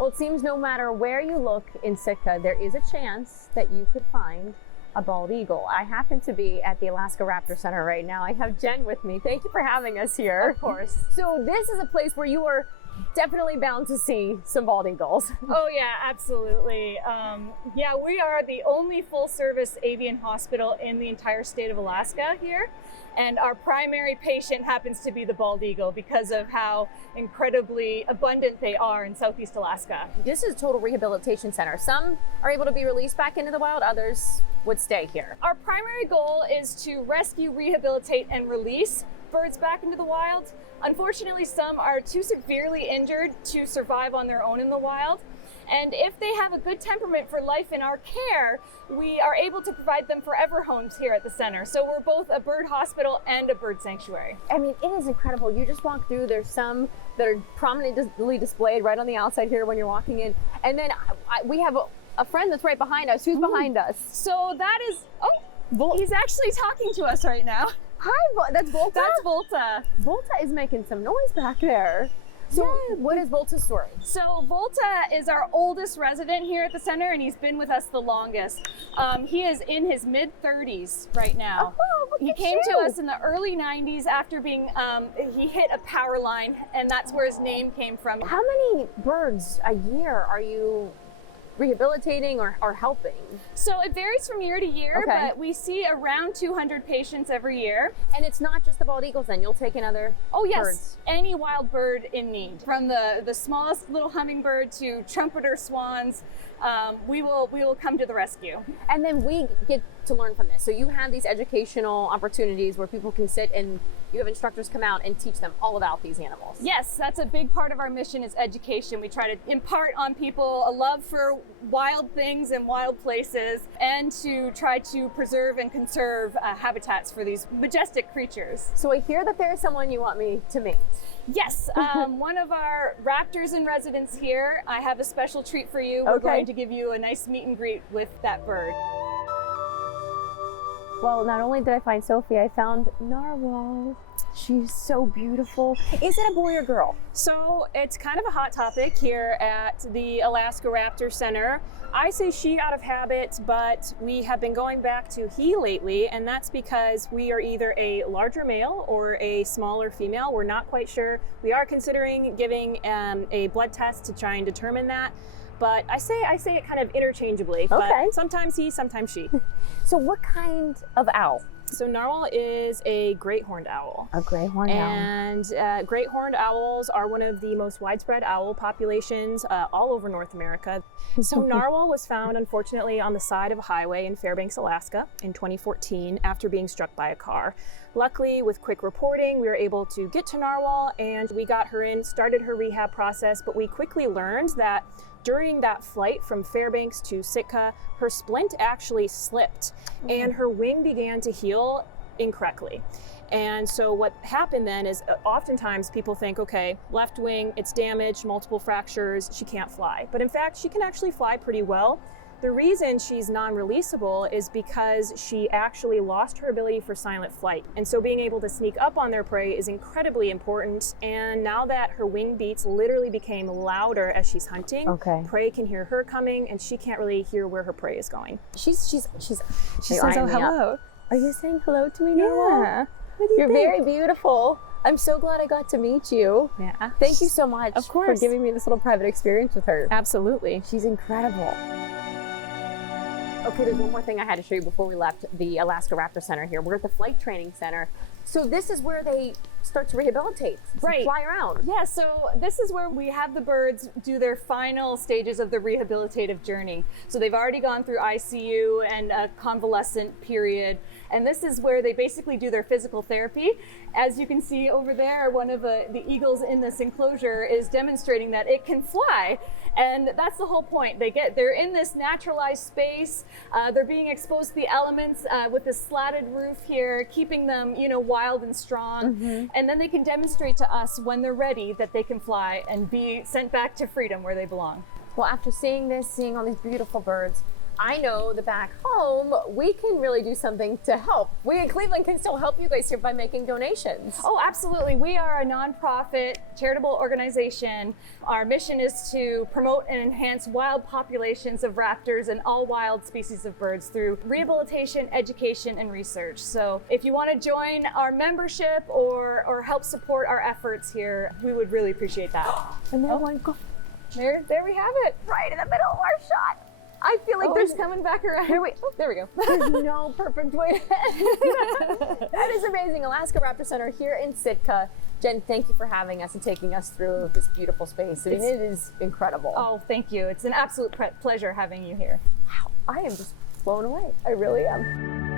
Well, it seems no matter where you look in Sitka, there is a chance that you could find a bald eagle. I happen to be at the Alaska Raptor Center right now. I have Jen with me. Thank you for having us here. Of course. So this is a place where you are definitely bound to see some bald eagles. Oh yeah, absolutely. Yeah, we are the only full service avian hospital in the entire state of Alaska here. And our primary patient happens to be the bald eagle because of how incredibly abundant they are in Southeast Alaska. This is a total rehabilitation center. Some are able to be released back into the wild, others would stay here. Our primary goal is to rescue, rehabilitate, and release birds back into the wild. Unfortunately, some are too severely injured to survive on their own in the wild. And if they have a good temperament for life in our care, we are able to provide them forever homes here at the center. So we're both a bird hospital and a bird sanctuary. I mean, it is incredible. You just walk through, there's some that are prominently displayed right on the outside here when you're walking in. And then we have a friend that's right behind us. Who's behind us? So that is, he's actually talking to us right now. Hi, that's Volta? That's Volta. Volta is making some noise back there. So what is Volta's story? So Volta is our oldest resident here at the center, and he's been with us the longest. He is in his mid-30s right now. Oh, he came to us in the early 90s after being, he hit a power line, and that's where his name came from. How many birds a year are you rehabilitating or helping? So it varies from year to year, Okay. but we see around 200 patients every year. And it's not just the bald eagles then, you'll take in other birds? Any wild bird in need. From the smallest little hummingbird to trumpeter swans, we will come to the rescue. And then we get to learn from this. So you have these educational opportunities where people can sit and you have instructors come out and teach them all about these animals. Yes, that's a big part of our mission is education. We try to impart on people a love for wild things and wild places, and to try to preserve and conserve habitats for these majestic creatures. So I hear that there is someone you want me to meet. Yes, one of our raptors in residence here. I have a special treat for you. We're going to give you a nice meet and greet with that bird. Well, not only did I find Sophie, I found Narwhal. She's so beautiful. Is it a boy or girl? So it's kind of a hot topic here at the Alaska Raptor Center. I say she out of habit, but we have been going back to he lately, and that's because we are either a larger male or a smaller female. We're not quite sure. We are considering giving a blood test to try and determine that. But I say it kind of interchangeably. Okay. But sometimes he, sometimes she. So what kind of owl? So Narwhal is a great horned owl. A great horned owl. And great horned owls are one of the most widespread owl populations all over North America. So Narwhal was found, unfortunately, on the side of a highway in Fairbanks, Alaska in 2014 after being struck by a car. Luckily, with quick reporting, we were able to get to Narwhal and we got her in, started her rehab process, but we quickly learned that during that flight from Fairbanks to Sitka, her splint actually slipped and her wing began to heal incorrectly. And so what happened then is oftentimes people think, okay, left wing, it's damaged, multiple fractures, she can't fly. But in fact, she can actually fly pretty well. The reason she's non-releasable is because she actually lost her ability for silent flight. And so being able to sneak up on their prey is incredibly important. And now that her wing beats literally became louder as she's hunting, prey can hear her coming and she can't really hear where her prey is going. She says, oh, hello. Are you saying hello to me, Narwhal? Yeah. What do you You're think? very beautiful. I'm so glad I got to meet you. Yeah. Thank you so much for giving me this little private experience with her. Absolutely. She's incredible. Okay, there's one more thing I had to show you before we left the Alaska Raptor Center here. We're at the Flight Training Center. So this is where they start to rehabilitate, fly around. Yeah, so this is where we have the birds do their final stages of the rehabilitative journey. So they've already gone through ICU and a convalescent period. And this is where they basically do their physical therapy. As you can see over there, one of the eagles in this enclosure is demonstrating that it can fly. And that's the whole point. They're in this naturalized space. They're being exposed to the elements with this slatted roof here, keeping them, wild and strong. And then they can demonstrate to us when they're ready that they can fly and be sent back to freedom where they belong. Well, after seeing this, seeing all these beautiful birds, I know that back home, we can really do something to help. We in Cleveland can still help you guys here by making donations. Oh, absolutely. We are a nonprofit charitable organization. Our mission is to promote and enhance wild populations of raptors and all wild species of birds through rehabilitation, education, and research. So if you want to join our membership or help support our efforts here, we would really appreciate that. And then one go There we have it. right in the middle of our shot. I feel like There's there's coming back around. Here we, There we go. there's no perfect way to That is amazing. Alaska Raptor Center here in Sitka. Jen, thank you for having us and taking us through this beautiful space. I mean, it is incredible. Oh, thank you. It's an absolute pleasure having you here. Wow, I am just blown away. I really am.